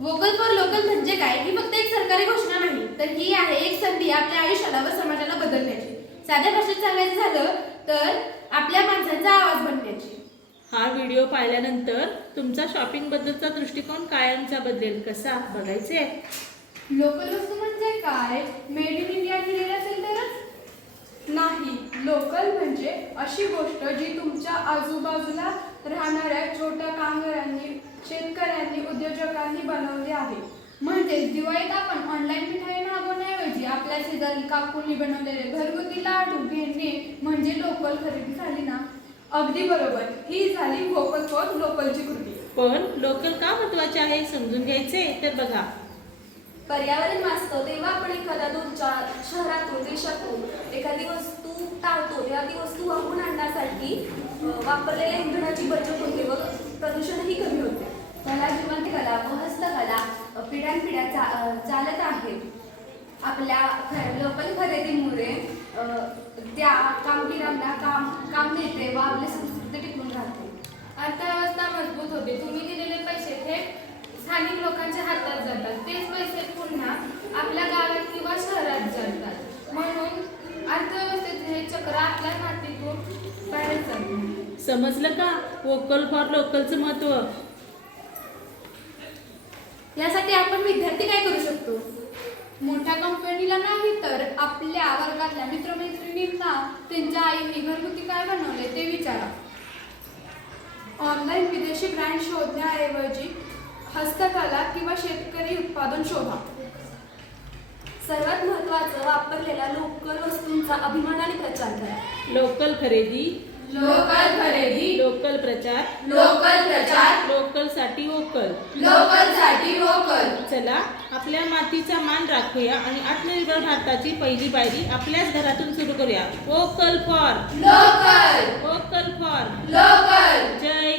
Vocal for local म्हणजे काय? ही फक्त एक सरकारी घोषणा नाही, तर ही आहे एक संधी आपल्या आयुष्याला व समाजाला बदलण्याची. साध्या भाषेत सांगायचं झालं तर आपल्या माणसांचा आवाज बनण्याची. हा व्हिडिओ पाहिल्यानंतर तुमचा शॉपिंग बद्दलचा दृष्टिकोन कायमचा बदलेल. कसा बघायचे? लोकल वस्तू म्हणजे काय? मेड इन इंडिया लिहिलेलं असेल तरच नाही, लोकल म्हणजे अशी गोष्ट जी तुमच्या आजूबाजूला राहणाऱ्या छोट्या कामगारांनी, शेतकऱ्यांनी, उद्योजकांनी बनवली आहे. म्हणजे दिवाळीत आपण ऑनलाईन मिठाई मागवण्याऐवजी आपल्या शेजारी काकूंनी बनवलेले घरगुती लाडू घेणे म्हणजे लोकल खरेदी झाली ना. अगदी बरोबर, ही झाली वोकल फॉर लोकलची कृती. पण लोकल का महत्वाचे आहे समजून घ्यायचे तर बघा. पर्यावरण वाचतं तेव्हा आपण एखाद्या दूरच्या शहरातून, देशातून एखादी वस्तू टाळतो, तेव्हा ती वस्तू वाहून आणण्यासाठी वापरलेल्या इंधनाची बचत होते व प्रदूषणही कमी होते. कला, जिवंत कला व हस्तकला पिढ्यानपिढ्या चालत आहेत. आपल्या लोकल खरेदीमुळे त्या कामगिरांना काम मिळते व आपली संस्कृती टिकून राहते. अर्थव्यवस्था मजबूत होते. तुम्ही दिलेले पैसे थेट स्थानिक लोकांच्या हातात जातात. तेच पैसे पुन्हा आपल्या गावात किंवा शहरात जातात. म्हणून अर्थव्यवस्थेत हे चक्र आपल्या मातीतून बाहेर चालतं. समजलं का वोकल फॉर लोकलचं महत्व? यासाठी आपण विद्यार्थी काय करू शकतो? मोठ्या कंपनीला नाही तर आपल्या वर्गातल्या मित्रमैत्रिणींना त्यांच्या आईंनी घरगुती काय बनवले ते विचारा. ऑनलाईन विदेशी ब्रँड शोधण्याऐवजी हस्तकला किंवा शेतकरी उत्पादन शोधा. सर्वात महत्त्वाचं, वापरलेल्या लोकल वस्तूंचा अभिमानाने प्रचार करा. लोकल खरेदी, लोकल खरेदी, लोकल प्रचार, लोकल प्रचार, लोकलसाठी वोकल. लोकल साठी वोकल. चला आपल्या मातीचा मान राखूया आणि आत्मनिर्भर भारताची पहिली पायरी आपल्याच घरातून सुरू करूया. Vocal for local, vocal for local. Jai